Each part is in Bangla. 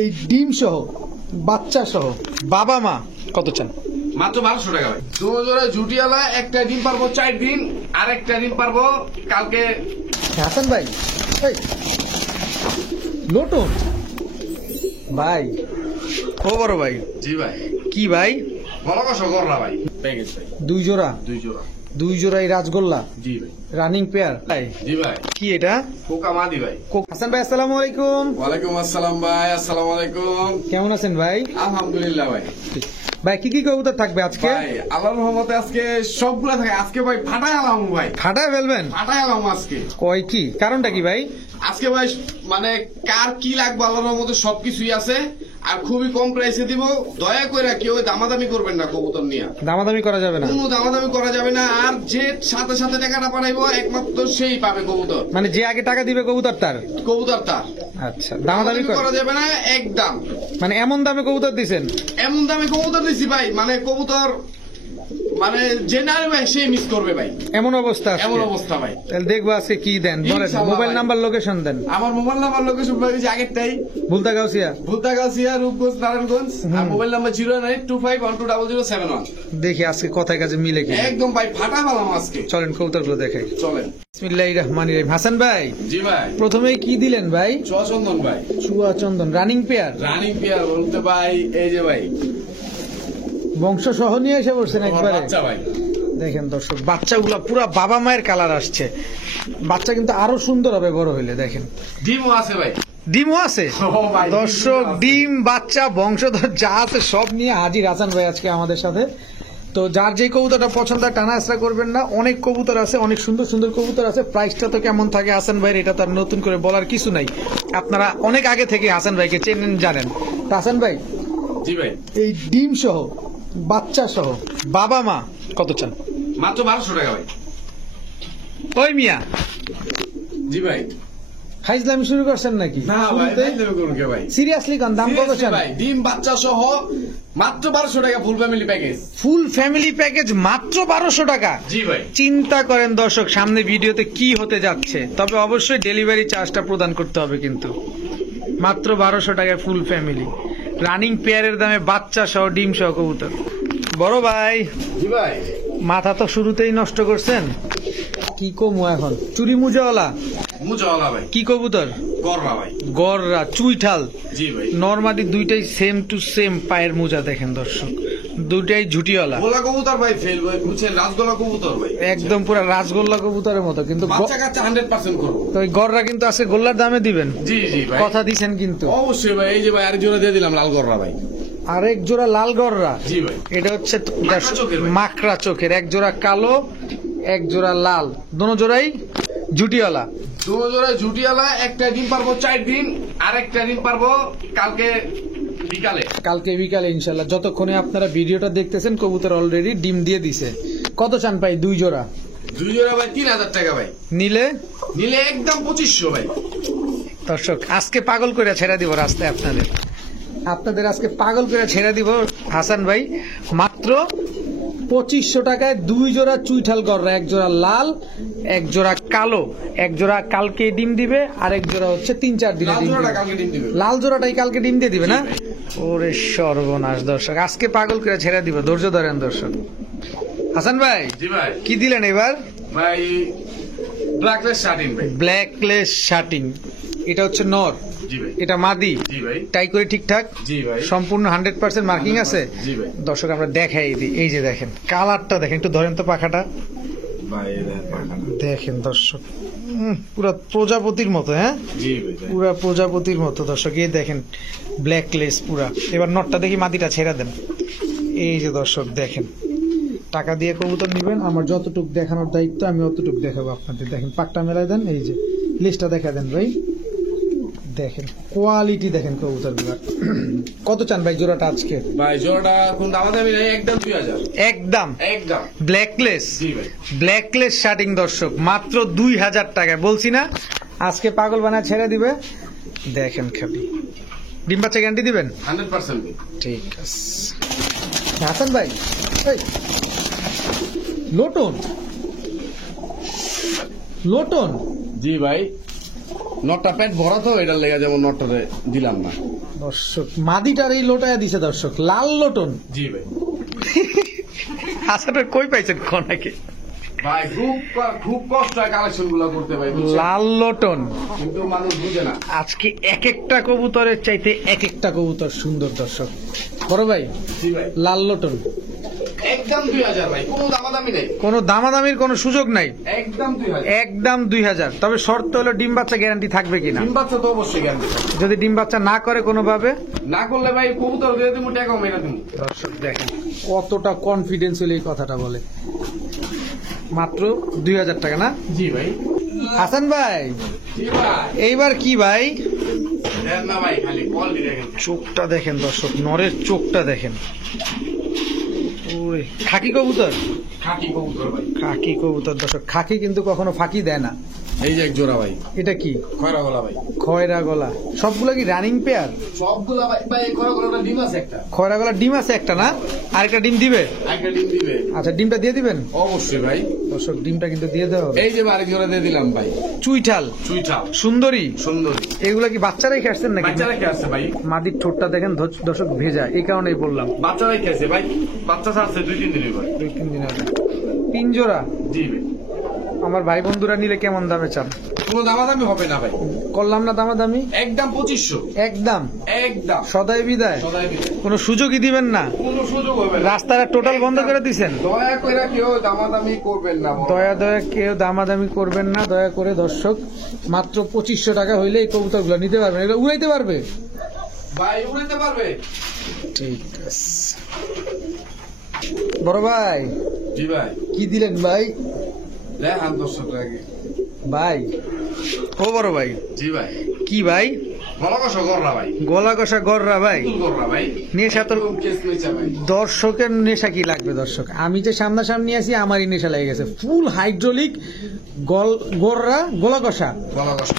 এই ডিম সহ বাচ্চা সহ বাবা মা কত চান? মাত্র 1200 টাকা ভাই। দুজোড়া জুটিয়ালা, একটা ডিম পারবো 4 দিন, আর একটা ডিম পারবো কালকে। হাসান ভাই, এই লোটন ভাই, ও বড় ভাই। জি ভাই। কি ভাই? বলো কত করলা ভাই? প্যাকেজ ভাই। দুই জোড়া? দুই জোড়াই রাজগোল্লা। জি ভাই। রানিং পেয়ার ভাই? জি ভাই। কি এটা? কোকা মাদি ভাই। হাসান ভাই আসসালামু আলাইকুম। ওয়ালাইকুম আসসালাম ভাই। আসসালামু আলাইকুম। কেমন আছেন ভাই? আলহামদুলিল্লাহ ভাই। ভাই কি কি কবুতর থাকবে আজকে? ভাই আল্লাহর রহমতে আজকে সবগুলা থাকে। আজকে ভাই ফাটাই আলাম ভাই। ফাটায় ফেলবেন? ফাটাই আলাম আজকে। কয় কি কারণটা কি ভাই? আজকে ভাই মানে কার কি লাগবে আল্লাহর রহমতে সবকিছুই আছে, আর খুবই কম প্রাইসে দিব। দয়া করে কেউ দামাদামি করবেন না কবুতর নিয়ে। দামাদামি করা যাবে না? কোনো দামাদামি করা যাবে না। আর যে সাথে সাথে টাকাটা পাঠাইবো একমাত্র সেই পাবে কবুতর। মানে যে আগে টাকা দিবে কবুতর তার? কবুতর তার। আচ্ছা, দামাদামি করা যাবে না একদম। মানে এমন দামে কবুতর দিছেন? এমন দামে কবুতর দিছি ভাই, মানে কবুতর মানে যে নারী ভাই সেই মিস করবে ভাই। এমন অবস্থা? এমন অবস্থা ভাই। তাহলে দেখবো আজকে কি দেন বলেন। মোবাইল নাম্বার লোকেশন দেন। আমার মোবাইল নাম্বার লোকেশন ভাই আগেরটাই, ভুলতাগাছিয়া রূপগঞ্জ নারায়ণগঞ্জ। আর মোবাইল নাম্বার 09251200071। দেখি আজকে কথায় কাজে মিলে কি। একদম ভাই ফাটা পেলাম আজকে। চলেন কবুতর গুলো দেখাই। চলেন। বিসমিল্লাহির রহমানির রহিম। হাসান ভাই, জি ভাই, প্রথমেই কি দিলেন ভাই? চুয়াচন্দন ভাই। চুয়াচন্দন রানিং পেয়ার? রানিং পেয়ার বলতে ভাই এই যে ভাই বংশ সহ নিয়ে এসে পড়ছেন একবারে। বাচ্চা ভাই দেখেন দর্শক, বাচ্চাগুলো পুরো বাবা মায়ের কালার আসছে। বাচ্চা কিন্তু আরো সুন্দর হবে বড় হইলে। দেখেন ডিমও আছে ভাই। ডিমও আছে দর্শক। ডিম বাচ্চা বংশধর যা আছে সব নিয়ে হাজির হাসান ভাই আজকে আমাদের সাথে। তো যার যে কবুতরটা পছন্দ টানা আসরা করবেন না, অনেক কবুতর আছে, অনেক সুন্দর সুন্দর কবুতর আছে। প্রাইসটা তো কেমন থাকে হাসান ভাই এটা তো আর নতুন করে বলার কিছু নাই। আপনারা অনেক আগে থেকে হাসান ভাইকে চেনেন জানেন। হাসান ভাই, জি ভাই, এই ডিম সহ বাচ্চা সহ বাবা মা কত চান? মাত্র 1200 টাকা ভাই। ওই মিয়া, জি ভাই। খাইজলামি শুরু করছেন নাকি? না ভাই, দাম করুন কে ভাই? সিরিয়াসলি কোন দাম কত চান ভাই? ডিম বাচ্চা সহ মাত্র 1200 টাকা full family package. Full family package মাত্র 1200 টাকা? জি ভাই। চিন্তা করেন দর্শক সামনে ভিডিওতে কি হতে যাচ্ছে। তবে অবশ্যই ডেলিভারি চার্জটা প্রদান করতে হবে কিন্তু। মাত্র 1200 টাকায় ফুল ফ্যামিলি রানিং পেয়ারের দামে বাচ্চা সহ ডিম সহ কবুতর। বড় ভাই, জি ভাই, মাথা তো শুরুতেই নষ্ট করছেন। কি কমু এখন? চুরি মুজাওয়ালা মুজাওয়ালা ভাই। কি কবুতর? গররা ভাই। গররা চুইঠাল? জি ভাই। নরমালি দুইটাই সেম টু সেম পায়ের মোজা। দেখেন দর্শক, দুইটাই ঝুটিওয়ালা। গোলা কবুতর ভাই, ফেল ভাই, বুঝছেন? রাজগোলা কবুতর ভাই, একদম পুরো রাজগোল্লা কবুতরের মতো। কিন্তু বাচ্চা কাচ্চা 100% করব। তো এই গররা কিন্তু আজকে গোল্লার দামে দিবেন? জি জি ভাই, কথা দিছেন কিন্তু। অবশ্যই ভাই। এই যে ভাই আরেক জোড়া দিয়ে দিলাম লাল গররা ভাই। আরেক জোড়া লাল গররা? জি ভাই। এটা হচ্ছে চোখের ভাই। মাকড়া চোখের। এক জোড়া কালো, এক জোড়া লাল, দোনো জোড়াই জুটিওয়ালা। দুটো জোড়া জুটিয়ালা, একটা ডিম পারবো 4 দিন, আর একটা ডিম পারবো কালকে বিকালে। কালকে বিকালে ইনশাল্লাহ। যতক্ষণে আপনারা ভিডিওটা দেখতেছেন কবুতর অলরেডি ডিম দিয়ে দিছে। কত চান ভাই দুই জোড়া? দুই জোড়া ভাই 3000 টাকা ভাই। নিলে একদম 2500 ভাই। দর্শক আজকে পাগল করে ছেড়ে দিব রাস্তায়। আপনাদের আজকে পাগল করে ছেড়ে দিব হাসান ভাই। মাত্র 2500 টাকায় দুই জোড়া চুইঠাল গররা, এক জোড়া লাল, এক জোড়া কালো। এক জোড়া কালকে ডিম দিবে, আর এক জোড়া হচ্ছে 3-4 দিনে ডিম দিবে। লাল জোড়াটাই কালকে ডিম দিয়ে দিবে না? ওরে সর্বনাশ দর্শক, আজকে পাগল করে ছেড়ে দিব। ধৈর্য ধরেন দর্শক। হাসান ভাই, জি ভাই, কি দিলেন এবার? ভাই ব্ল্যাকলেস শার্টিং ভাই। ব্ল্যাকলেস শার্টিং, এটা হচ্ছে নর, জি ভাই। এটা মাদি? জি ভাই। টাই করে ঠিকঠাক? জি ভাই। সম্পূর্ণ 100% মার্কিং আছে? জি ভাই। দর্শক আমরা দেখাই দিই। এই যে দেখেন কালারটা দেখেন, একটু ধরেন তো পাখাটা। ভাই দেখেন দর্শক, পুরা প্রজাপতির মতো। হ্যাঁ, জি ভাই, পুরা প্রজাপতির মতো দর্শক। এই দেখেন ব্ল্যাকলেস পুরা। এবার নটটা দেখি, মাদিটা ছেড়ে দেন। এই যে দর্শক দেখেন, টাকা দিয়ে কবুতর নিবেন, আমার যতটুক দেখানোর দায়িত্ব আমি অতটুক দেখাবো আপনাদের। দেখেন পাকটা মেলাই দেন, এই যে লিস্টটা দেখা দেন ভাই। দেখেন কোয়ালিটি, দেখেন কবুতর গুলা। কত চান ভাই জোড়াটা আজকে? ভাই জোড়াটা কোন দামাদামি নাই, একদম 2000। একদম একদম ব্ল্যাকলেস? জি ভাই। ব্ল্যাকলেস শার্টিং দর্শক মাত্র 2000 টাকায়। বলছি না আজকে পাগল বানায় ছেড়ে দিবে। দেখেন খালি ডিম বাচ্চা গ্যারান্টি দিবেন? 100%। ঠিক আছে হাসান ভাই। Lotion, lotion? জি ভাই। নটটা পেট ভরা তো এটার লেগে যেমন নটটারে দিলাম না। দর্শক মাদিটার এই লোটায় দিছে দর্শক, লাল লোটন। জি ভাই। হাসান ভাই কই পাইছেন কোনাকে? ভাই খুব কষ্ট হয় কালেকশন গুলো করতে ভাই, বুঝছেন? লাল লোটন। কিন্তু মানুষ বুঝে না। আজকে এক একটা কবুতরের চাইতে এক একটা কবুতর সুন্দর দর্শক। বড় ভাই জি ভাই, লাল লোটন একদম 2000 ভাই, কোনো দামাদামি নেই, কোনো দামাদামির কোনো সুযোগ নাই, একদম 2000। একদম 2000। তবে শর্ত হলো ডিম বাচ্চা গ্যারান্টি থাকবে কিনা। ডিম বাচ্চা তো অবশ্যই গ্যারান্টি থাকবে। যদি ডিম বাচ্চা না করে কোনোভাবে, না করলে ভাই কবুতর দিয়ে দিমু, টাকাও মেরে দিমু। দর্শক দেখেন কতটা কনফিডেন্স হলে এই কথাটা বলে। মাত্র 2000 টাকা না? জি ভাই। হাসান ভাই জি ভাই। এইবার কি ভাই? দেন না ভাই, খালি কোয়ালিটি দেখেন। চোখটা দেখেন দর্শক, নরের চোখটা দেখেন। ওরে খাকি কবুতর, খাকি কবুতর ভাই। খাকি কবুতর দর্শক। খাকি কিন্তু কখনো ফাঁকি দেয় না। এই যে এক জোড়া ভাই, এটা কি? খয়রা গলা ভাই। খয়রা গলা। সবগুলো কি রানিং পেয়ার? সবগুলা ভাই, ভাই খয়রা গলাটা ডিম আছে একটা। খয়রা গলা ডিম আছে একটা না? আরেকটা ডিম দিবে? একটা ডিম দিবে। আচ্ছা ডিমটা দিয়ে দিবেন অবশ্যই ভাই। দর্শক, ডিমটা কিন্তু দিয়ে দেওয়া হবে। এই যে আরেক জোড়া দিয়ে দিলাম ভাই। চুইঠাল, চুইটা সুন্দরী, সুন্দরী। এগুলা কি বাচ্চারাই খেয়েছেন নাকি? বাচ্চারা কে আছে ভাই? মাদির ঠোঁটটা দেখেন দর্শক ভেজা, এই কারণেই বললাম। বাচ্চারাই খেয়েছে ভাই, বাচ্চা ছাড়ছে 2-3 দিন ভাই। 2-3 দিন আগে। পিঞ্জোরা জি ভাই। আমার ভাই বন্ধুরা নিলে কেমন দামে চান? কোনো দামাদামি হবে না ভাই, করলাম না দামাদামি, একদম 2500। একদম একদম সদাই বিদায়, সদাই বিদায়। কোনো সুযোগই দিবেন না? কোনো সুযোগ হবে না। রাস্তাটা টোটাল বন্ধ করে দিছেন। দয়া করে কেউ দামাদামি করবেন না। দয়া দয়া কেউ দামাদামি করবেন না, দয়া করে দর্শক। মাত্র 2500 টাকা হইলে এই কবুতরগুলো নিতে পারবেন, এগুলো উড়াইতে পারবে। ভাই উড়াইতে পারবে। ঠিক আছে বড় ভাই, জি ভাই। কি দিলেন ভাই? দেখান 200 টাকা। ভাই ও বড় ভাই, জি ভাই। কি ভাই? গলা কষা গররা ভাই, গলা কষা গররা ভাই। ফুল গররা ভাই। নেশা তো একদম কেস নেচা ভাই। দর্শকের নেশা কি লাগবে দর্শক? আমি যে সামনাসামনি আছি আমারই নেশা লেগে গেছে। ফুল হাইড্রোলিক গররা গলা কষা, গলা কষা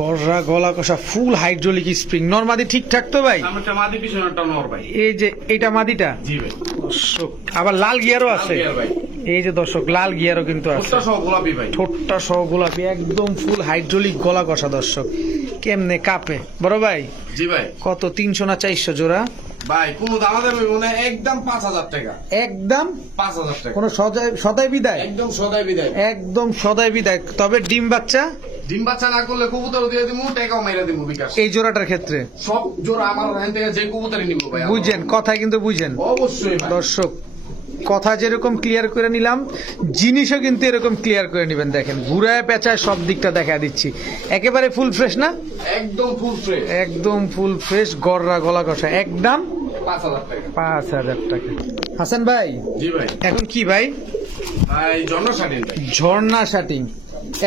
গররা গলা কষা, ফুল হাইড্রোলিক স্প্রিং। নরমাদি ঠিকঠাক তো ভাই? আমারটা মাদি, পিছনেরটা নর ভাই। এই যে এটা মাদিটা জি ভাই। দর্শক, আবার লাল গিয়ারও আছে। আর ভাই এই যে দর্শক লাল গিয়ারও কিন্তু আছে। ওটা সব গোলাপি ভাই। ঠোঁটটা সহ গোলাপি, একদম ফুল হাইড্রোলিক গলা কষা দর্শক। কেমনে কাপে বড় ভাই? জি ভাই। কত, 300 না 400 জোড়া? ভাই কোনো দামাদামি মনে হয় একদম 5000 টাকা। একদম 5000 টাকা। কোন সদাই বিদায়, একদম সদাই বিদায়। একদম সদাই বিদায়। তবে ডিম বাচ্চা ডিম বাচ্চা না করলে কবুতর দিয়ে দিমু, টাকাও মেরে দিমু বিকাশ। এই জোড়াটার ক্ষেত্রে সব জোড়া আমার এখান থেকে যে কবুতরই নিব ভাই। বুঝছেন কথা, কিন্তু বুঝছেন অবশ্যই ভাই। দর্শক। কথা যেরকম ক্লিয়ার করে নিলাম, জিনিসও কিন্তু এরকম ক্লিয়ার করে নিবেন। দেখেন ঘুরায় পেঁচায় সব দিকটা দেখা দিচ্ছি। একেবারে ফুল ফ্রেশ না? একদম ফুল ফ্রেশ। একদম ফুল ফ্রেশ গররা গলা কষা, একদম 5000 টাকা। 5000 টাকা। হাসান ভাই জি ভাই। এখন কি ভাই? ভাই জন্য স্বাধীন ভাই। ঝর্ণা শাটিং,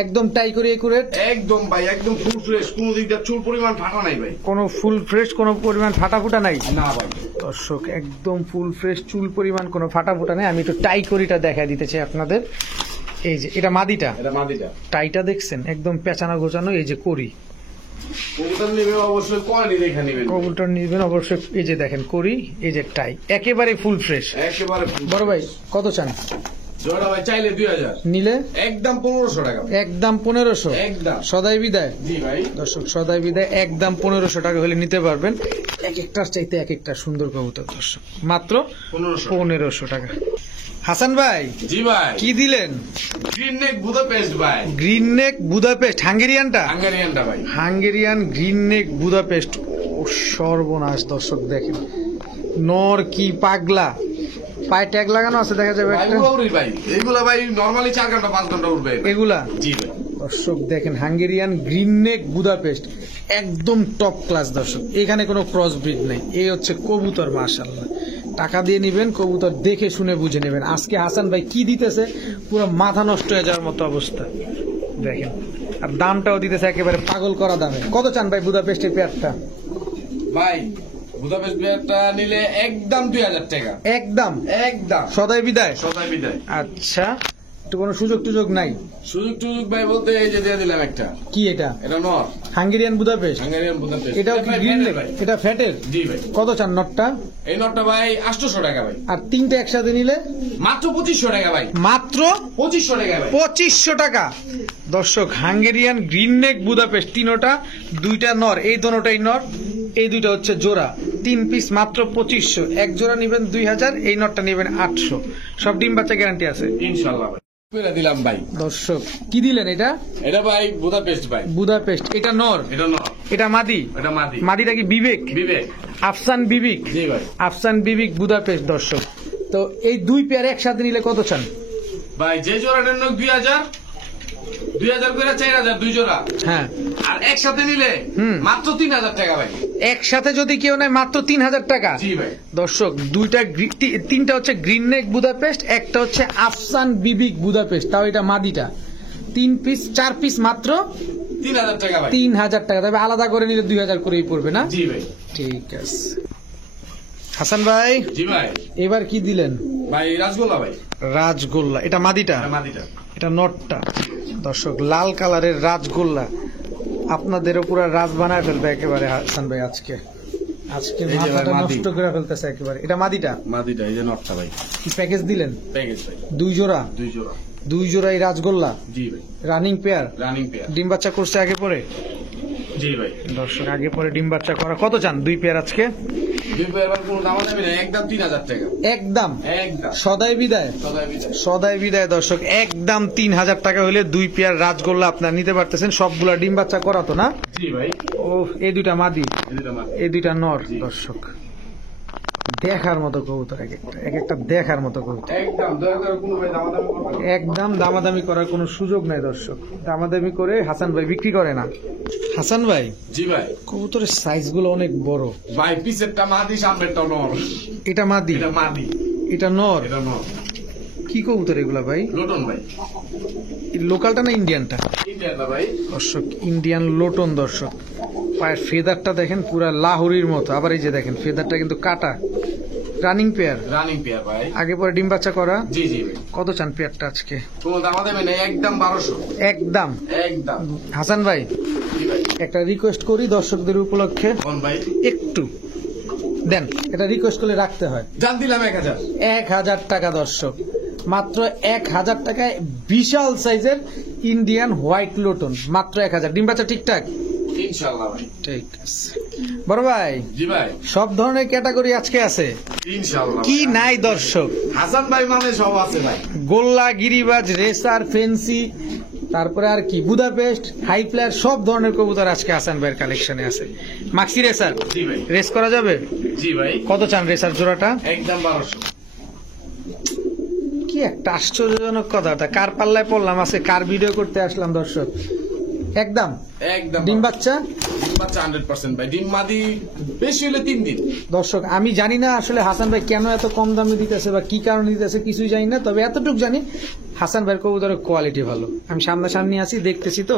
একদম টাই করে একুরেট, একদম ভাই, একদম ফুল ফ্রেশ, কোনো দিক দিয়ে চুল পরিমাণ ফাটা নাই ভাই। কোনো ফুল ফ্রেশ, কোনো পরিমাণ ফাটাফুটা নাই না ভাই। দর্শক। একদম ফুল ফ্রেশ, চুল পরিমাণ কোনো ফাটাফুটা নেই। আমি একটু টাই করিটা দেখা দিতে চাই আপনাদের। এই যে এটা মাদিটা, এটা মাদিটা। টাইটা দেখছেন একদম পেঁচানো গোছানো। এই যে করি, কবুতর নিবে অবশ্যই কোয়ালিটি দেখে নিবেন। কবুতর নিবেন অবশ্যই। এই যে দেখেন করি, এই যে টাই, একেবারে ফুল ফ্রেশ। একেবারে full বড় ভাই কত চান? জোড়া ভাই চাইলে 2000, নিলে একদম 1500 টাকা। একদম 1500। একদম সদাই বিদায় জি ভাই। দর্শক, সদাই বিদায় একদম 1500 টাকা হলে নিতে পারবেন। এক একটার চাইতে এক একটা সুন্দর কবুতর দর্শক, মাত্র 1500 টাকা। হাসান ভাই জি ভাই। কি দিলেন? গ্রিন নেক বুদাপেস্ট ভাই। গ্রিন নেক বুদাপেস্ট, হাঙ্গেরিয়ানটা? হাঙ্গেরিয়ানটা ভাই। Hungarian green neck Budapest. ও সর্বনাশ দর্শক, দেখেন নর কি পাগলা, পায়ে ট্যাগ লাগানো আছে দেখা যাবে একটা। এগুলো উড়ি ভাই, এগুলা ভাই নরমালি 4 ঘন্টা 5 ঘন্টা উড়বে এগুলা। জি ভাই। দর্শক দেখেন হাঙ্গেরিয়ান গ্রিন নেক বুদাপেস্ট, একদম টপ ক্লাস দর্শক। এখানে কোনো ক্রস ব্রিড নেই। এই হচ্ছে কবুতর, মাশাআল্লাহ। টাকা দিয়ে নিবেন, কবুতর দেখে শুনে বুঝে নেবেন। আজকে হাসান ভাই কি দিতেছে, পুরো মাথা নষ্ট হয়ে যাওয়ার মতো অবস্থা দেখেন। আর দামটাও দিতেছে একেবারে পাগল করা দামে। কত চান ভাই বুদাপেস্টের পেয়ারটা? ভাই বুদাপেস্ট বিয়ারটা নিলে একদম 2000 টাকা। একদম একদম সদাই বিদায়। সদাই বিদায়। আচ্ছা একটু কোনো সুযোগ টুযোগ নাই? সুযোগ টুযোগ ভাই বলতে এই যে দিয়ে দিলাম একটা। কি এটা? এটা নর হাঙ্গেরিয়ান বুদাপেস্ট। Hungarian Budapest. এটাও কি গ্রিন নেক? ভাই এটা ফ্যাটের? জি ভাই। কত চান নটটা? এই নটটা ভাই 800 টাকা ভাই। আর তিনটে একসাথে নিলে মাত্র 2500 টাকা ভাই। মাত্র 2500 টাকা ভাই। 2500 টাকা। দর্শক হাঙ্গেরিয়ান গ্রিন নেক বুদাপেস্ট তিনোটা, দুইটা নর, এই দোনোটাই নর, এই দুইটা হচ্ছে জোড়া, 3 পিস মাত্র 2500। এক জোড়া নিবেন 2000, এই নটটা নিবেন 800। সব ডিম বাচ্চা গ্যারান্টি আছে ইনশাআল্লাহ ভাই। করে দিলাম ভাই। দর্শক কি দিলেন এটা? এটা ভাই বুদাপেস্ট ভাই। বুদাপেস্ট। এটা নর, এটা নর, এটা মাদি। এটা মাদি। মাদিটা কি বিবেক? বিবেক। আফসান বিবিক। জি ভাই। আফসান বিবিক বুদাপেস্ট। দর্শক তো এই দুই পেয়ার একসাথে নিলে কত চান? ভাই যে জোড়া নেন 2000, 2000 করে 4000 দুই জোড়া। হ্যাঁ। আর একসাথে নিলে মাত্র 3000 টাকা ভাই। একসাথে যদি কেউ নেয় মাত্র 3000 টাকা। জি ভাই। দর্শক তিনটা হচ্ছে গ্রিন নেক বুদাপেস্ট, একটা হচ্ছে আফসান বিবিক বুদাপেস্ট, তাও এটা মাদিটা। 3 পিস 4 পিস মাত্র 3000 টাকা ভাই। 3000 টাকা। তবে আলাদা করে নিলে 2000 করেই পড়বে না? জি ভাই। ঠিক আছে হাসান ভাই। জি ভাই। এবার কি দিলেন? ভাই রাসগোল্লা ভাই। রাজগোল্লা। এটা মাদিটা? এটা মাদিটা। এটা নটটা। দর্শক লাল কালারের রাজগোল্লা আপনাদেরও পুরো রাজ বানায় ফেলবে একেবারে হাসান ভাই আজকে। আজকে এই যে ভাই মাথাটা মাদি। নষ্ট করে ফেলতেছে একেবারে। এটা মাদিটা? মাদিটা। এই যে নটটা ভাই। কি প্যাকেজ দিলেন? প্যাকেজ ভাই। 2 জোড়া? 2 জোড়া। 2 জোড়া এই রাজগোল্লা জি ভাই। Running pair? Running pair. ডিম বাচ্চা করছে আগে পরে? জি ভাই। দর্শক আগে পরে ডিম বাচ্চা করা। কত চান 2 পেয়ার আজকে? দুই পেয়ার কোনো দাম যাবে না, একদম 3000 টাকা। একদম একদম সদাই বিদায়। সদাই বিদায়। সদাই বিদায়। দর্শক একদম 3000 টাকা হলে 2 পেয়ার রাজগোল্লা আপনারা নিতে পারতেছেন। সবগুলা ডিম বাচ্চা করা তো না? জি ভাই। ও এই দুইটা মাদি, এই দুটো মাদি। এই দুইটা নর। জি। দর্শক দেখার মতো কবুতর, এক একটা দেখার মতো কবুতর। একদম দয়া করে কোনো ভাই দামাদামি করবে না। একদম দামাদামি করার কোনো সুযোগ নাই। দর্শক দামাদামি করে হাসান ভাই বিক্রি করে না। হাসান ভাই জি ভাই। কবুতরের সাইজ গুলো অনেক বড়। ভাই পিছেরটা মাদি, সামনেরটা নর। এটা মাদি, এটা মাদি, এটা নর। এটা নর। কি কবুতর এগুলা ভাই? লোটন ভাই। লোকালটা না ইন্ডিয়ানটা? ইন্ডিয়ানটা ভাই। দর্শক ইন্ডিয়ান লোটন। দর্শক পায়ের ফেদারটা দেখেন পুরা লাহোরির মতো। আবার এই যে দেখেন ফেদারটা কিন্তু কাটা। Running pair? রানিং পেয়ার ভাই। আগে পরে ডিম বাচ্চা করা? জি জি ভাই। কত চান পেয়ারটা আজকে? কোনো দাম দেবে না, একদম 1200। একদম। একদম। হাসান ভাই জি ভাই। একটা রিকোয়েস্ট করি দর্শকদের উপলক্ষে, কোন ভাই? একটু দেন। এটা রিকোয়েস্ট করলে রাখতে হয়। জান দিলাম 1000। 1000 টাকা। দর্শক মাত্র 1000 টাকায় বিশাল সাইজের ইন্ডিয়ান হোয়াইট লোটন, মাত্র 1000। ডিম বাচ্চা ঠিকঠাক? ইনশাআল্লাহ ভাই। ঠিক আছে বড় ভাই। জি ভাই। সব ধরনের ক্যাটাগরি আজকে আছে, ইনশাআল্লাহ। কি নাই দর্শক? হাসান ভাই মানে সব আছে ভাই। গোল্লা, গিরিবাজ, রেসার, ফেন্সি, তারপরে আর কি বুদাপেস্ট, হাই ফ্লায়ার, সব ধরনের কবুতর আজকে হাসান ভাইয়ের কালেকশনে আছে। মাক্সি রেসার জি ভাই। রেস করা যাবে? জি ভাই। কত চান রেসার জোড়াটা? একদম 1200। কি একটা আশ্চর্যজনক কথাটা, কার পাল্লায় পড়লাম আজকে, কার ভিডিও করতে আসলাম দর্শক। একদম একদম। ডিম বাচ্চা? ডিম বাচ্চা 100% ভাই। ডিম মাদি বেশি হলে 3 দিন। দর্শক আমি জানি না আসলে হাসান ভাই কেন এত কম দামে দিতেছে বা কি কারণে দিতেছে, কিছুই জানি না। তবে এতটুকু জানি হাসান ভাইয়ের কবুতরের কোয়ালিটি ভালো। আমি সামনাসামনি আছি, দেখতেছি তো।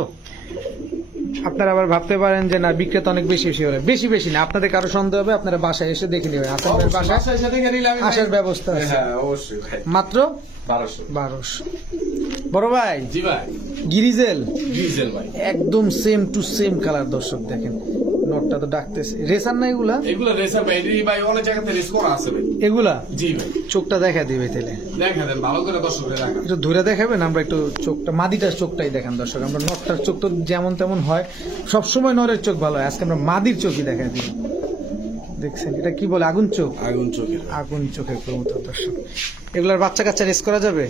আপনারা আবার ভাবতে পারেন যে না বিক্রেতা অনেক বেশি বেশি হবে। বেশি বেশি না, আপনাদের কারো সন্দেহ হবে আপনারা বাসায় এসে দেখে নেবেন। হাসান ভাইয়ের বাসায় বাসায় সাথে গেলে আমি আসার ব্যবস্থা আছে। হ্যাঁ অবশ্যই ভাই। মাত্র 1200। 1200। বড় ভাই জি ভাই। গিরিজেল ডিজেল ভাই। একদম সেম টু সেম কালার। দর্শক দেখেন নোটটা তো ডাকতেছে। রেসার না এগুলা? এগুলো রেসার ভাই। এটি ভাই অনেক জায়গাতে রেস করা আছে ভাই। এগুলা? জি ভাই। চোখটা দেখা দিবে তাহলে। দেখা দেন ভালো করে দর্শকদের দেখা। একটু ধরে দেখাবেন, আমরা একটু চোখটা, মাদিটার চোখটাই দেখান দর্শক। আমরা নটটার চোখ তো যেমন তেমন হয়, সবসময় নরের চোখ ভালো হয়, আজকে আমরা মাদির চোখই দেখা দিই। দেখছেন এটা কি বলে, আগুন চোখ? আগুন চোখের। আগুন চোখের কবুতর। দর্শক এগুলার বাচ্চা কাচ্চা রেস করা যাবে?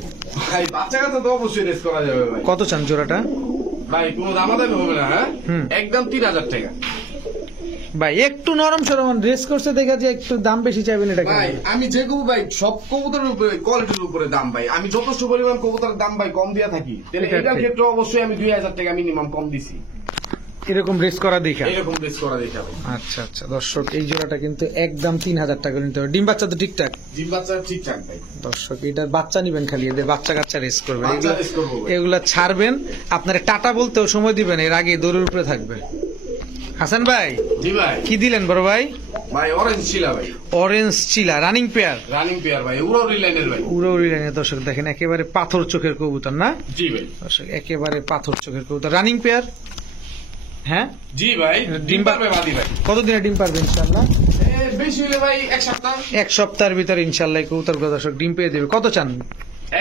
ভাই বাচ্চা কাচ্চা তো অবশ্যই রেস করা যাবে ভাই। কত চান জোড়াটা? ভাই কোনো দামাদামি হবে না। হ্যাঁ একদম 3000 টাকা। ভাই একটু নরম সরম রেস করছে দেখা যায়, একটু দাম বেশি চাইবেন এটা কেন? ভাই আমি যে কবু ভাই সব কবুতরের উপরে কোয়ালিটির উপরে দাম ভাই। আমি যথেষ্ট পরিমাণ কবুতরের দাম ভাই কম দিয়া থাকি। তাহলে এটা এটার ঠিক। ক্ষেত্রে অবশ্যই আমি 2000 টাকা মিনিমাম কম দিছি। এরকম রেস করা দেখা? এরকম রেস করা দেখা ভাই। আচ্ছা আচ্ছা দর্শক এই জোড়াটা কিন্তু একদম 3000 টাকা নিতে হবে। ডিম বাচ্চা তো ঠিকঠাক? ডিম বাচ্চা ঠিকঠাক ভাই। দর্শক এটার বাচ্চা নিবেন, খালি এদের বাচ্চা কাচ্চা রেস করবেন। বাচ্চা রেস করবো ভাই। এগুলা ছাড়বেন, আপনারা টাটা বলতেও সময় দিবেন, এর আগে দৌড়ের উপরে থাকবে। হাসান ভাই জি ভাই কি দিলেন বড় ভাই? ভাই অরেঞ্জ ছিল ভাই, অরেঞ্জ চিলা রানিং পেয়ার, রানিং পেয়ার ভাই, উড়াউড়ি লাইনের ভাই। উড়াউড়ি লাইনের দর্শক দেখেন একেবারে পাথর চোখের কবুতর না জি ভাই। দর্শক, একেবারে পাথর চোখের কবুতর রানিং পেয়ার। হ্যাঁ জি ভাই, ডিম পারবে বাদি ভাই। কতদিনে ডিম পারবে ইনশাল্লাহ? বেশি হলে ভাই এক সপ্তাহ। এক সপ্তাহের ভিতরে ইনশাল্লাহ এই কবুতরগুলো দর্শক ডিম পেয়ে দেবে। কত চান?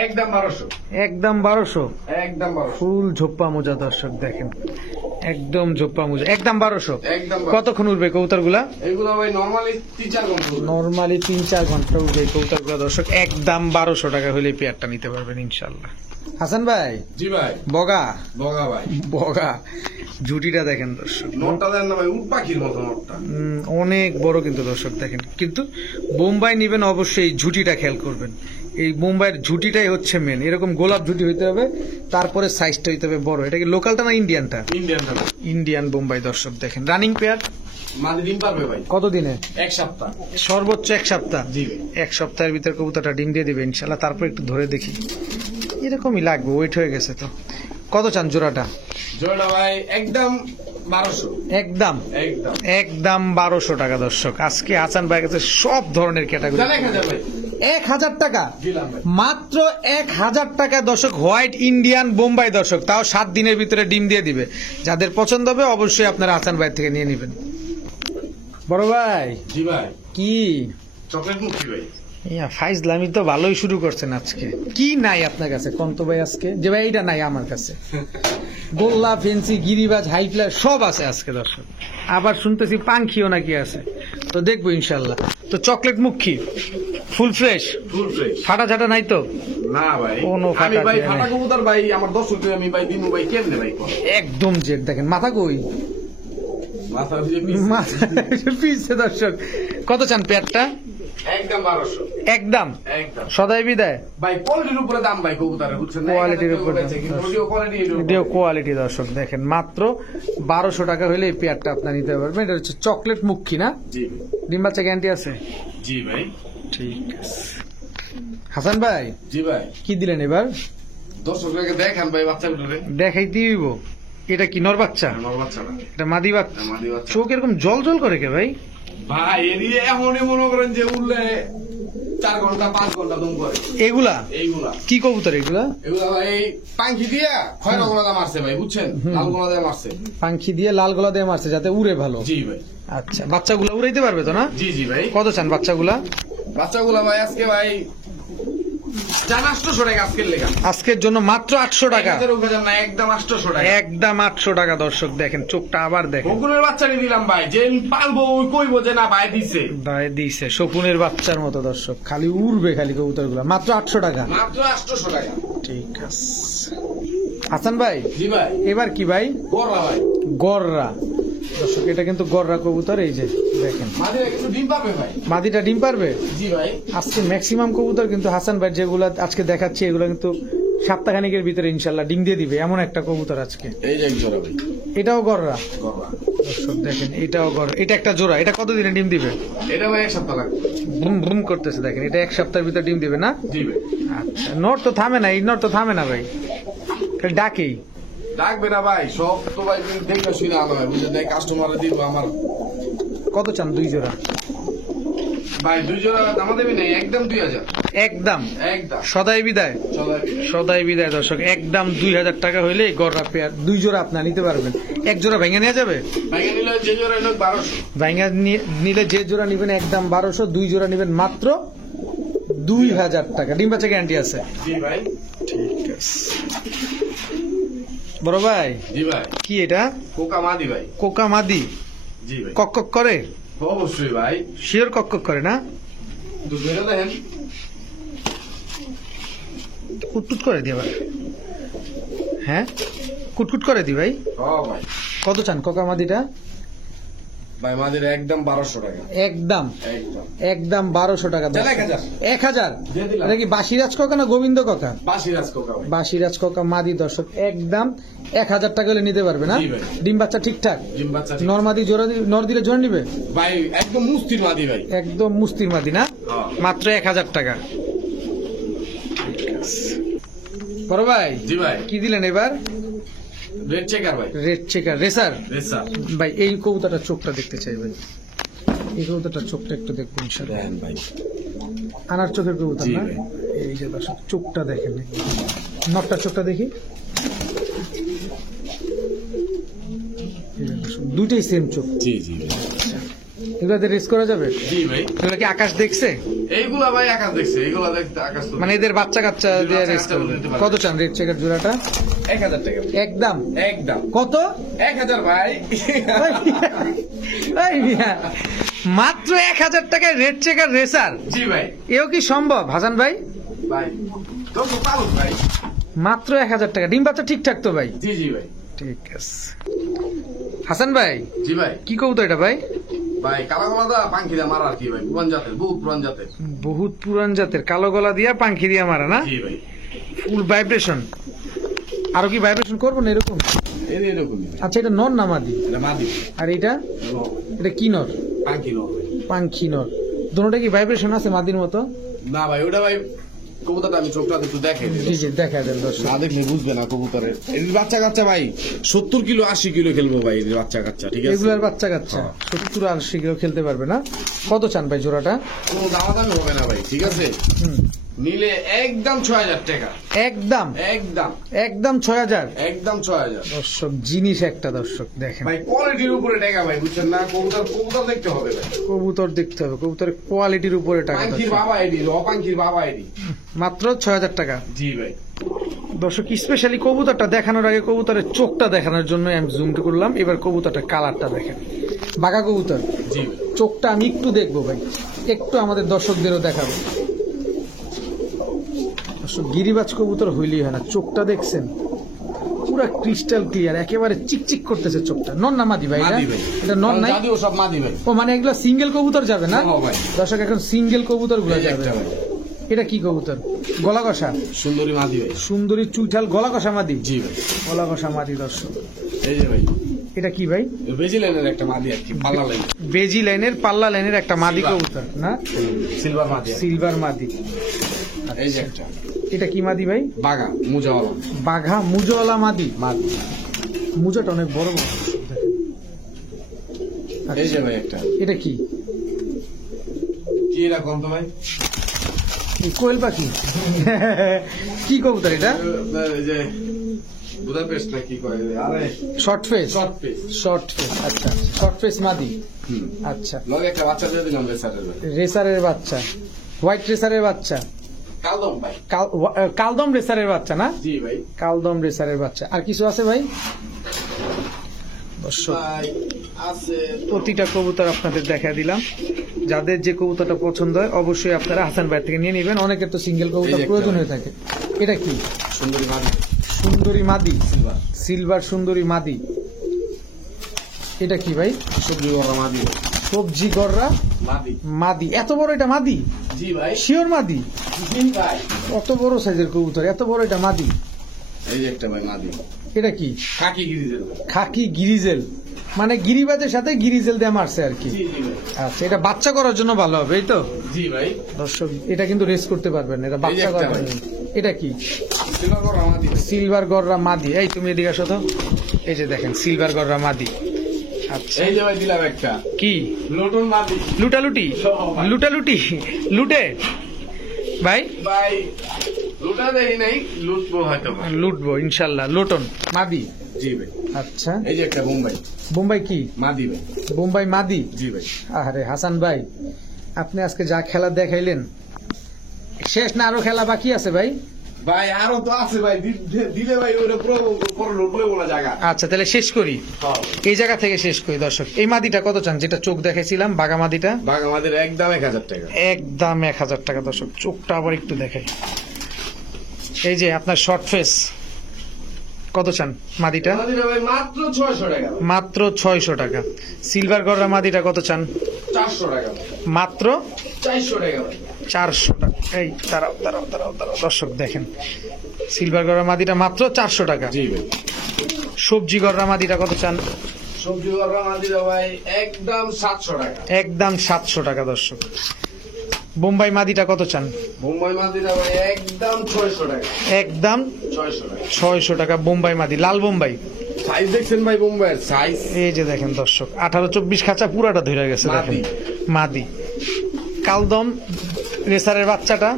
একদম 1200। একদম 1200। একদম 1200। ফুল ঝোপ্পা মোজা দর্শক দেখেন, একদম ঝোপ্পা মোজা, একদম 1200। একদম কতক্ষণ উঠবে কবুতরগুলা? এগুলো ভাই নরমালি 3-4 ঘন্টা। নরমালি 3-4 ঘন্টা উঠবে এই কবুতরগুলা দর্শক। একদম 1200 টাকা হলে এই পেয়ারটা নিতে পারবেন ইনশাল্লাহ। হাসান ভাই জি ভাই। বগা বগা ভাই, বগা ঝুটিটা দেখেন দর্শক, নোটটা দেন না ভাই, উট পাখির মতো নোটটা। অনেক বড় কিন্তু দর্শক দেখেন। কিন্তু বোম্বাই নিবেন অবশ্যই ঝুটিটা খেয়াল করবেন, এই বোম্বাইয়ের ঝুটিটাই হচ্ছে মেন। এরকম গোলাপ ঝুটি হইতে হবে, তারপরে সাইজটা হইতে হবে বড়। এটা কি লোকালটা না ইন্ডিয়ানটা? ইন্ডিয়ানটা ভাই। ইন্ডিয়ান বোম্বাই দর্শক দেখেন। রানিং পেয়ার মাদি ডিম পারবে ভাই কতদিনে? এক সপ্তাহ। সর্বোচ্চ এক সপ্তাহ। জি ভাই। এক সপ্তাহের ভিতর কবুতরটা ডিম দিয়ে দিবে ইনশাল্লাহ। তারপর একটু ধরে দেখি, এরকমই লাগবে, ওয়েট হয়ে গেছে তো। কত চান জোড়াটা? জোড়া ভাই একদম 1200। একদম একদম একদম 1200 টাকা দর্শক। আজকে হাসান ভাই কাছে সব ধরনের ক্যাটাগরি। জানেন না ভাই, 1000 টাকা দিলাম ভাই। মাত্র 1000 টাকা দর্শক। হোয়াইট ইন্ডিয়ান বোম্বাই দর্শক, তাও 7 দিনের ভিতরে ডিম দিয়ে দিবে। যাদের পছন্দ হবে অবশ্যই আপনারা হাসান ভাই থেকে নিয়ে নেবেন। বড় ভাই জি ভাই। কি চকলেট মুখী ভাই। ফাইজলামি তো ভালোই শুরু করছেন আজকে। কি নাই আপনার কাছে কন্ত ভাই আজকে? যে ভাই এইটা নাই আমার কাছে, গোল্লা ফেন্সি গিরিবাজ হাইফ্লার সব আছে আজকে দর্শক। আবার শুনতেছি পাঙ্খিও নাকি আছে, তো দেখবো ইনশাল্লাহ। তো চকলেট মুখী ফুল ফ্রেশ, ফুল ফ্রেশ, ফাটা ঝাটা নাই তো? না ভাই। কোনো আমি ফাটা ভাই দেয়া ফাটা নাই। কবুতর ভাই আমার দর্শকদের আমি ভাই দিমু ভাই কেমনে ভাই কর? একদম জেড দেখেন, মাথা কই? মাথা দিয়ে পিস। মাথা পিছছে দর্শক। কত চান পেয়ারটা? একদম 1200। একদম একদম সদাই বিদায়। ভাই কোয়ালিটির উপরে দাম ভাই কবুতরের, বুঝছেন না? কোয়ালিটির এখানে উপরে আছে, কিন্তু ওটিও কোয়ালিটি এটাও কোয়ালিটি দর্শক দেখেন। মাত্র 1200 টাকা হলে এই পেয়ারটা আপনার নিতে পারবেন। এটা হচ্ছে চকলেট মুখী না? জি ভাই। ডিম বাচ্চা গ্যারান্টি আছে? জি ভাই। ঠিক আছে। হাসান ভাই জি ভাই। কি দিলেন এবার? দর্শকদেরকে দেখান ভাই বাচ্চাগুলোরে। দেখাইতে দিব। এটা কি নর বাচ্চা? আমার বাচ্চা না, এটা মাদি বাচ্চা। মাদি বাচ্চা। চোখ এরকম জল জল করে কে ভাই? ভাই এদিকে এমনই মনে করেন যে উঠলে 4 ঘন্টা 5 ঘন্টা দম করে এগুলা এইগুলা। কি কবুতর এগুলা? এগুলা ভাই পাঙ্খি দিয়া খয়রা গোলা মারছে ভাই, বুঝছেন? লাল গোলা দিয়ে মারছে। পাখি দিয়ে লাল গলা দিয়ে মারছে যাতে উড়ে ভালো। জি ভাই। আচ্ছা, বাচ্চাগুলা উড়াইতে পারবে তো না? জি জি ভাই। কত চান বাচ্চাগুলা? বাচ্চাগুলা ভাই আজকে ভাই জান 800 টাকা আজকের লেখা। আজকের জন্য মাত্র 800 টাকা। 1000 না, একদম 800 টাকা। একদম 800 টাকা দর্শক দেখেন। চোখটা আবার দেখেন, বকুলের বাচ্চাটি দিলাম ভাই, যে পালবো ওই কইবো যে না ভাই দিছে। দায় দিছে শকুনের বাচ্চার মতো দর্শক, খালি উড়বে খালি কবুতর গুলা। মাত্র 800 টাকা। মাত্র 800 টাকা। ঠিক আছে হাসান ভাই, জি ভাই। এবার কি ভাই? গররা ভাই। গররা দর্শক, এটা কিন্তু গররা কবুতর। এই যে দেখেন, মাদিরা কিন্তু ডিম পাবে ভাই। মাদিটা ডিম পারবে। জি ভাই। আজকে ম্যাক্সিমাম কবুতর কিন্তু হাসান ভাই যেগুলা আজকে দেখাচ্ছি এগুলো কিন্তু সপ্তাহখানিকের ভিতরে ইনশাল্লাহ ডিম দিয়ে দিবে, এমন একটা কবুতর আজকে। এই যে এক জোড়া ভাই। এটাও গররা গররা। দর্শক দেখেন, এটাও গররা। এটা একটা জোড়া। এটা কতদিনে ডিম দিবে? এটা ভাই এক সপ্তাহ লাগবে। ভ্রুম ভ্রুম করতেছে দেখেন। এটা এক সপ্তাহের ভিতরে ডিম দিবে না? জি ভাই। আচ্ছা, নট তো থামে না, এই নট তো থামে না ভাই, খালি ডাকেই। ডাকবে না ভাই, সব তো ভাই দেখে শুনে আনা হয়, বুঝলেন? কাস্টমারে দিব আমার। কত চান দুই জোড়া? ভাই 2 জোড়া দামা দেবে নাই, একদম 2000। একদম একদম সদাই বিদায়। চলো। সদাই বিদায় দর্শক, একদম 2000 টাকা হইলে গররা পেয়ার 2 জোড়া আপনার নিতে পারবেন। এক জোড়া ভেঙে নেওয়া যাবে? ভাইকে নিলে যে জোড়া লোক 1200। ভেঙে নিলে যে জোড়া নিবেন একদম 1200, 2 জোড়া নিবেন মাত্র 2000 টাকা। ডিম বাচ্চা গ্যারান্টি আছে? জি ভাই। ঠিক আছে বড় ভাই। জি ভাই। কি এটা? কোকা মাদি ভাই। কোকা মাদি জি ভাই। কক কক করে? অবশ্যই ভাই। শিওর কক কক করে না? তো ধরে দেখেন। কুটকুট করে দি আবার। হ্যাঁ কুটকুট করে দি ভাই। ও ভাই। কত চান কোকা মাদিটা? ভাই মাদিরা একদম 1200 টাকা। একদম একদম একদম 1200 টাকা। দেন 1000। 1000? দিয়ে দিলাম। এটা কি বাসিরাজ কোকা না গোবিন্দ কোকা? বাসিরাজ কোকা ভাই। বাসিরাজ কোকা মাদি দর্শক, একদম 1000 টাকা হলে নিতে পারবে না? জি ভাই। ডিম বাচ্চা ঠিকঠাক? ডিম বাচ্চা ঠিক। নরমাদি জোড়া নর দিলে জোড়া নিবে? ভাই একদম মুস্তির মাদি ভাই। একদম মুস্তির মাদি না? হ্যাঁ। মাত্র 1000 টাকা। বড় ভাই জি ভাই। কি দিলেন এবার? রেড চেকার ভাই, রেড চেকার রেসার। রেসার ভাই এই কবুতরটার চোখটা দেখতে চাই ভাই, এই কবুতরটার চোখটা একটু দেখবো ইনশাআল্লাহ। দেন ভাই। আনার চোখের কবুতর জি না? ভাই। এই যে দর্শক চোখটা দেখেন, নটটার চোখটা দেখি। এই যে দর্শক, দুইটাই সেম চোখ। জি জি ভাই। এগুলাতে রেস করা যাবে? জি ভাই। এগুলা কি আকাশ দেখছে? এইগুলা ভাই আকাশ দেখছে, এইগুলা দেখতে আকাশ তো মানে এদের বাচ্চা কাচ্চা দিয়ে বাচ্চা রেস কাচ্চা করবে। দিতে পারবে। কত চান রেড চেকার জোড়াটা? 1000 টাকা একদম। একদম। কত? 1000 ভাই। এই মিয়া, মাত্র 1000 টাকায় রেড চেকার রেসার। জি ভাই। এও কি সম্ভব হাসান ভাই? ভাই তো পাবো ভাই। মাত্র 1000 টাকা। ডিম বাচ্চা ঠিকঠাক তো ভাই? জি জি ভাই। ঠিক আছে। হাসান ভাই জি ভাই। কি কবুতর এটা ভাই? ভাই কালা গলাদা পাঙ্খি দিয়ে মারা আর কি ভাই, পুরান জাতের, বহুত পুরান জাতের। বহুত পুরান জাতের, কালো গলা দিয়া পাখি দিয়া মারা না? জি ভাই। ফুল ভাইব্রেশন। আরো কি ভাইব্রেশন করবো না এরকম? এই যে এরকমই। আচ্ছা, এটা নর না মাদি? এটা মাদি। আর এটা? এটা কি নর? পাঙ্খি নয় ভাই। পাখি নর। দুটোটা কি ভাইব্রেশন আছে মাদির মতো? না ভাই, ওটা ভাই কবুতরটা আমি চোখটা একটু দেখাই দিই। জি জি, দেখা দেন দর্শক। না দেখলে বুঝবে না কবুতরের। এর বাচ্চা কাচ্চা ভাই 70 কিলো 80 কিলো খেলবো ভাই, এর বাচ্চা কাচ্চা, ঠিক আছে? এগুলার বাচ্চা কাচ্চা হ্যাঁ। 70-80 কিলো খেলতে পারবে না? কত চান ভাই জোড়াটা? কোনো দামাদামি হবে না ভাই, ঠিক আছে? হুম, নিলে একদম 6000 টাকা। একদম একদম একদম 6000। একদম 6000। দর্শক জিনিস একটা, দর্শক দেখেন, ভাই কোয়ালিটির উপরে টাকা ভাই, বুঝছেন না? কবুতর কবুতর দেখতে হবে ভাই। কবুতর দেখতে হবে, কবুতরের কোয়ালিটির উপরে টাকা। পাঙ্খির দর্শক। বাবা এডি, অপাঙ্খির বাবা এডি। মাত্র 6000 টাকা। জি ভাই। দর্শক স্পেশালি কবুতরটা দেখানোর আগে কবুতরের চোখটা দেখানোর জন্য আমি জুম করলাম। এবার কবুতরটা কালারটা দেখেন, বাঘা কবুতর। জি ভাই। চোখটা আমি একটু দেখবো ভাই, একটু আমাদের দর্শকদেরও দেখাবো। দর্শক গিরিবাজ কবুতর হইলেই হয় না, চোখটা দেখছেন পুরা ক্রিস্টাল ক্লিয়ার, একেবারে চিকচিক করতেছে চোখটা। নন না মাদি ভাই? মাদি ভাই। এটা নন নাই? দাদিও সব মাদি ভাই। ও মানে এগুলো সিঙ্গেল কবুতর যাবে না? হ্যাঁ ভাই। দর্শক এখন সিঙ্গেল কবুতর গুলো এই যাবে। একটা ভাই। এটা কি কবুতর? গলা কষা সুন্দরী মাদি ভাই। সুন্দরী চুইঠাল গলা কষা মাদি? জি ভাই। গলা কষা মাদি। দর্শক এই যে ভাই এটা কি ভাই? বেজিলেনের একটা মাদি আর কি, পাল্লা লাইন। বেজি লাইনের পাল্লা লাইনের একটা মাদি সিলভার। কবুতর না? সিলভার মাদি। সিলভার মাদি। এই যে একটা এটা কি মাদি ভাই? বাগা মুজাওয়ালা বাঘা মুজওয়ালা মাদি। মাদি। মুজাটা অনেক বড় বড়। এই যে ভাই একটা। এটা কি? কি এরকম তো ভাই? এই কোয়েল পাখি। কি কবুতর এটা? এই যে বুদাপেস্ট না কি কয়? আরে short face. Short piece. Short face, আচ্ছা শর্ট ফেস মাদি। হুম। আচ্ছা, লগে একটা বাচ্চা দিয়ে দিলাম রেসারের ভাই। রেসারের বাচ্চা, হোয়াইট রেসারের বাচ্চা, কালদম ভাই। কালদম রেসারের বাচ্চা না? জি ভাই। কালদম রেসারের বাচ্চা। আর কিছু আছে ভাই? দর্শক ভাই আছে প্রতিটা কবুতর আপনাদের দেখা দিলাম। যাদের যে কবুতরটা পছন্দ হয় অবশ্যই আপনারা হাসান ভাই থেকে নিয়ে নেবেন। অনেকের তো সিঙ্গেল কবুতর এই যে একটা প্রয়োজন ভাই। হয়ে থাকে। এটা কি? সুন্দরী মাদি। সুন্দরী মাদি, সিলভার। সিলভার সুন্দরী মাদি। এটা কি ভাই? সবজি বড় মাদি। সবজি গররা মাদি। মাদি। এত বড় এটা মাদি? জি ভাই। শিওর মাদি? জি ভাই। অত বড় সাইজের কবুতর, এত বড় এটা মাদি? এই যে একটা ভাই মাদি। এটা কি? খাকি গিরিজেল। খাকি গিরিজেল, মানে গিরিবাজের সাথে গিরিজেল দিয়ে মারছে আর কি। জি জি ভাই। আচ্ছা, এটা বাচ্চা করার জন্য ভালো হবে, এই তো? জি ভাই। দর্শক এটা কিন্তু রেস করতে পারবেন না, এটা বাচ্চা একটা করার ভাই। জন্য। এটা কি? সিলভার বড় মাদি। সিলভার গররা মাদি। এই তুমি এদিকে আসো তো। এই যে দেখেন সিলভার গররা মাদি। আচ্ছা, এই যে ভাই দিলাম একটা কি? লোটন মাদি। লুটালুটি? ভাই। লুটালুটি লুটে ভাই? ভাই লুটা দেখি নাই, লুটবো হয়তো ভাই। লুটবো ইনশাল্লাহ। লোটন মাদি। জি ভাই। আচ্ছা, এই যে একটা বোম্বাই বোম্বাই কি? মাদি ভাই। বোম্বাই মাদি। জি ভাই। আরে হাসান ভাই, আপনি আজকে যা খেলা দেখাইলেন শেষ না, আরো খেলা বাকি আছে ভাই? ভাই আরো তো আছে ভাই, দিলে ভাই ওটা পুরো লুটলে বলা জায়গা। আচ্ছা তাহলে শেষ করি, এই জায়গা থেকে শেষ করি। দর্শক এই মাদিটা কত চান, যেটা চোখ দেখাইছিলাম বাঘা মাদিটা? বাঘ আমাদের একদম 1000 টাকা। একদম 1000 টাকা। দর্শক চোখটা আবার একটু দেখাই। এই যে আপনার শর্ট ফেস, কত চান মাদিটা? আমাদের ভাই মাত্র 600 টাকা। মাত্র 600 টাকা। সিলভার গররা মাদিটা কত চান? 400 টাকা। মাত্র 400 টাকা ভাই। 400 টাকা। এই দাঁড়াও দাঁড়াও দাঁড়াও দাঁড়াও, দর্শক দেখেন সিলভার গররা মাদিটা মাত্র 400 টাকা। জি ভাই। সবজি গররা মাদিটা কত চান? সবজি করবা মাদির ভাই একদম 700 টাকা। একদম 700 টাকা। দর্শক বোম্বাই মাদিটা কত চান? মুম্বাই মাদির ভাই একদম 600 টাকা। একদম 600 টাকা। 600 টাকা বোম্বাই মাদি। লাল বোম্বাই? সাইজ দেখছেন ভাই বোম্বাইয়ের সাইজ। এই যে দেখেন দর্শক 18-24 খাঁচা পুরাটা ধরে গেছে দেখেন। মাদি কালদম রেসারের বাচ্চাটা,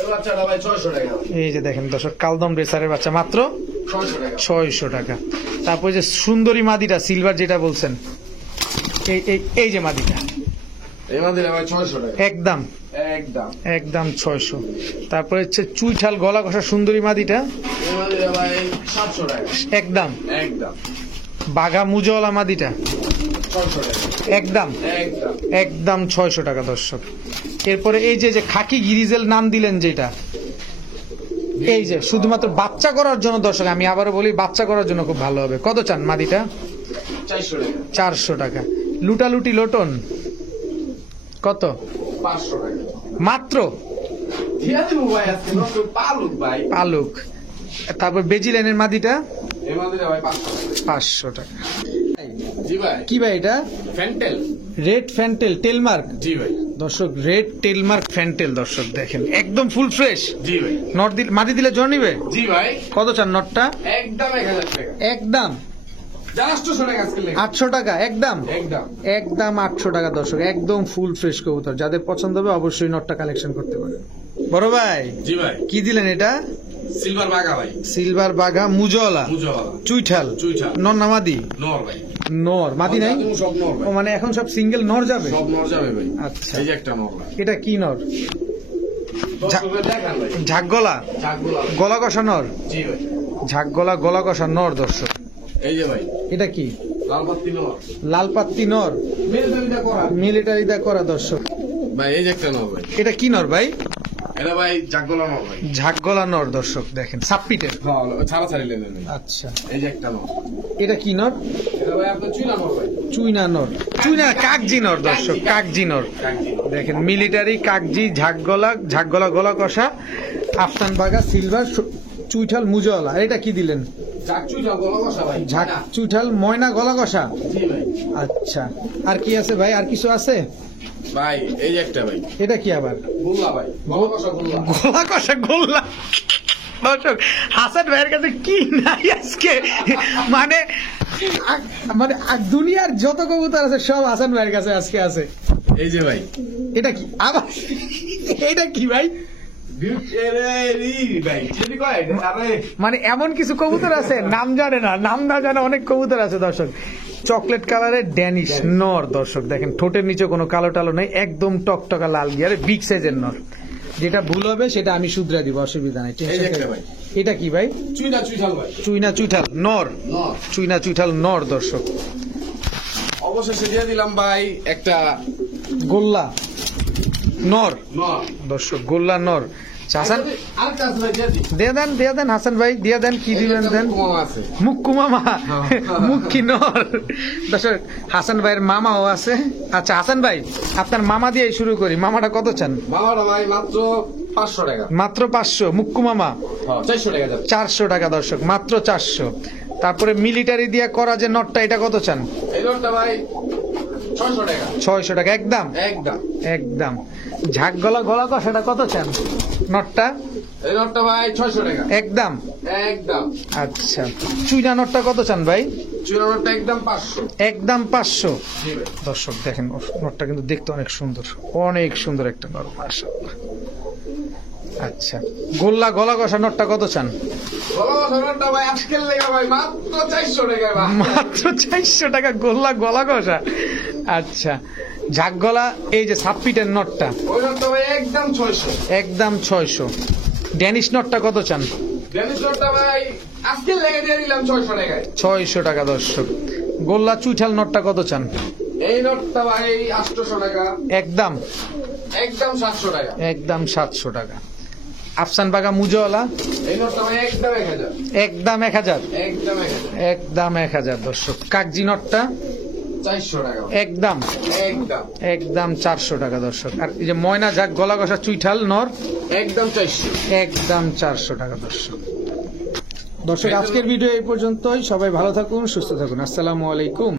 এই বাচ্চাটা ভাই 600 টাকা। এই যে দেখেন দর্শক কালদম রেসারের বাচ্চা মাত্র 600 টাকা। 600 টাকা। তারপর যে সুন্দরী মাদিটা সিলভার যেটা বলছেন, এই এই এই যে মাদিটা এই মাদিটা ভাই 600 টাকা একদম একদম। একদম 600। তারপরে হচ্ছে চুইঠাল গলা কষা সুন্দরী মাদিটা এই মাদিটা ভাই 700 টাকা একদম। একদম। বাঘা মুজওয়ালা মাদিটা 600 টাকা একদম একদম। একদম 600 টাকা দর্শক। এরপরে এই যে যে খাকি গিরিজেল নাম দিলেন যেটা, এই যে শুধুমাত্র বাচ্চা করার জন্য দর্শক, আমি আবারও বলি বাচ্চা করার জন্য খুব ভালো হবে। কত চান মাদিটা? 400 টাকা 400 টাকা। লুটালুটি লোটন কত? 500 টাকা মাত্র। দিয়া দিব ভাই আজকে নতুন পালুক ভাই। পালুক। তারপর বেজিলাইনের মাদিটা এই মাদিটা ভাই 500 টাকা 500 টাকা। জি ভাই। কি ভাই এটা? ফ্যান্টেল। রেড ফ্যান্টেল টেলমার্ক জি ভাই। দর্শক, রেড টেলমার্ক ফ্যান্টেল দর্শক দেখেন একদম ফুল ফ্রেশ। জি ভাই। নট দিলে মাদি দিলে জ্বর নিবে। জি ভাই। কত চান নটটা? একদম 1000 টাকা একদম জাস্ট 800 টাকা আজকে লেগে 800 টাকা একদম একদম। একদম 800 টাকা দর্শক, একদম ফুল ফ্রেশ কবুতর। যাদের পছন্দ হবে অবশ্যই নটটা কালেকশন করতে পারেন। বড় ভাই জি ভাই। কি দিলেন এটা? সিলভার বাগা ভাই। সিলভার বাঘা মুজওয়ালা মুজওয়ালা চুইঠাল চুইঠাল। নর না মাদি? নর ভাই। নর, মাদি নাই? সব নর ও ভাই। মানে এখন সব সিঙ্গেল নর যাবে? সব নর যাবে ভাই। আচ্ছা। এই যে একটা নর ভাই। এটা কি নর? দর্শকদের দেখান ভাই। ঝাকগলা চাকগুলা। গলা কষা নর, জি ভাই। ঝাকগলা গলা কষা নর দর্শক। এই যে ভাই এটা কি? লালপাত্তি নর। লাল পাত্তি নর, মিলিটারিটা করা। মিলিটারিদা করা দর্শক। ভাই এই যে একটা নর ভাই। এটা কি নর ভাই? এটা ভাই জাগগলা নর ভাই। ঝাকগলা নর দর্শক দেখেন সাপ্পিটের। হ্যাঁ ছাড়া ছাড়ি লেন নেন। আচ্ছা। এই যে একটা নর। এটা কি নর? এটা ভাই আপনার চুইনা নর ভাই। চুইনা নর, চুইনা কাকজি নর দর্শক, কাকজি নর কাকজি নর। দেখেন মিলিটারি কাকজি ঝাকগলা, ঝাকগলা গলা কষা আফসান বাগা সিলভার চুইঠাল মুজওয়ালা। আর এটা কি দিলেন? জাগ চুইটা গলা কষা ভাই। ঝাক চুইঠাল ময়না গলা কষা। জি ভাই। আচ্ছা। আর কি আছে ভাই? আর কিছু আছে? ভাই এই যে একটা ভাই। এটা কি আবার? গোল্লা ভাই। গলা কষা গোল্লা। গলা কষা গোল্লা দর্শক, হাসান ভাইয়ের কাছে কি নাই আজকে, মানে মানে দুনিয়ার যত কবুতর আছে সব হাসান ভাইয়ের কাছে আজকে আছে। এই যে ভাই। এটা কি আবার? এটা কি ভাই? মানে এমন কিছু কবুতর আছে নাম জানে না, নাম না জানে অনেক কবুতর আছে দর্শক। চকলেট কালারের ড্যানিশ নর দর্শক দেখেন, ঠোঁটের নিচে কোনো কালো টালো নেই, একদম টকটকা লাল গিয়ারে বিগ সাইজের নর। যেটা ভুল হবে সেটা আমি শুধরে দিব, অসুবিধা নাই। এটা কি ভাই? চুইনা চুইঠাল ভাই। চুইনা চুইঠাল নর, নর। চুইনা চুইঠাল নর দর্শক। অবশেষে দিয়ে দিলাম ভাই একটা গোল্লা নর নর। দর্শক, গোল্লা নর। হাসান আরেকটা আছে ভাই দিয়ে দিই। দিয়ে দেন হাসান ভাই, দিয়ে দেন। কি দিবেন দেন? কম আছে। মুক্কু মামা, মুক্কি নর দর্শক, হাসান ভাইয়ের মামাও আছে। আচ্ছা হাসান ভাই আপনার মামা দিয়ে শুরু করি। মামাটা কত চান? মামাটা ভাই মাত্র 500 টাকা। মাত্র 500। মুক্কু মামা 400 টাকা যাবে। 400 টাকা দর্শক, মাত্র 400। তারপরে মিলিটারি দিয়ে করা যে নটটা, এটা কত চান? এই নটটা ভাই 600 টাকা। 600 টাকা একদম একদম একদম। ঝাক গলা গলা কষাটা কত চান নটটা? এই নটটা ভাই 600 টাকা একদম একদম। আচ্ছা। চুইনা নটটা কত চান ভাই? চুইনা নটটা একদম 500 একদম 500। জি ভাই। দর্শক দেখেন নটটা কিন্তু দেখতে অনেক সুন্দর, অনেক সুন্দর একটা নর মাশাআল্লাহ। আচ্ছা। গোল্লা গলা কষা নটটা কত চান? গলা কষা নটটা ভাই আজকের লেগা ভাই মাত্র 400 টাকা ভাই। মাত্র 400 টাকা গোল্লা গলা কষা। আচ্ছা। ঝাক গলা এই যে সাপ্পিটের নটটা ওই নটটা ভাই একদম 600। একদম 600। ড্যানিশ নটটা কত চান? ড্যানিশ নটটা ভাই আজকের লেগে দিয়ে দিলাম 600 টাকায়। 600 টাকা দর্শক। গোল্লা চুইঠাল নটটা কত চান? এই নটটা ভাই 800 টাকা। একদম একদম 700 টাকা। একদম 700 টাকা। আফসান বাগা মুজওয়ালা এই নটটা ভাই একদম 1000। একদম 1000। একদম 1000। একদম 1000 দর্শক। কাকজি নটটা 400 টাকা। একদম একদম একদম 400 টাকা দর্শক। আর এই যে ময়না ঝাক গলা কষা চুইঠাল নর একদম 400। একদম 400 টাকা দর্শক। দর্শক আজকের ভিডিও এই পর্যন্তই। সবাই ভালো থাকুন, সুস্থ থাকুন। আসসালামু আলাইকুম।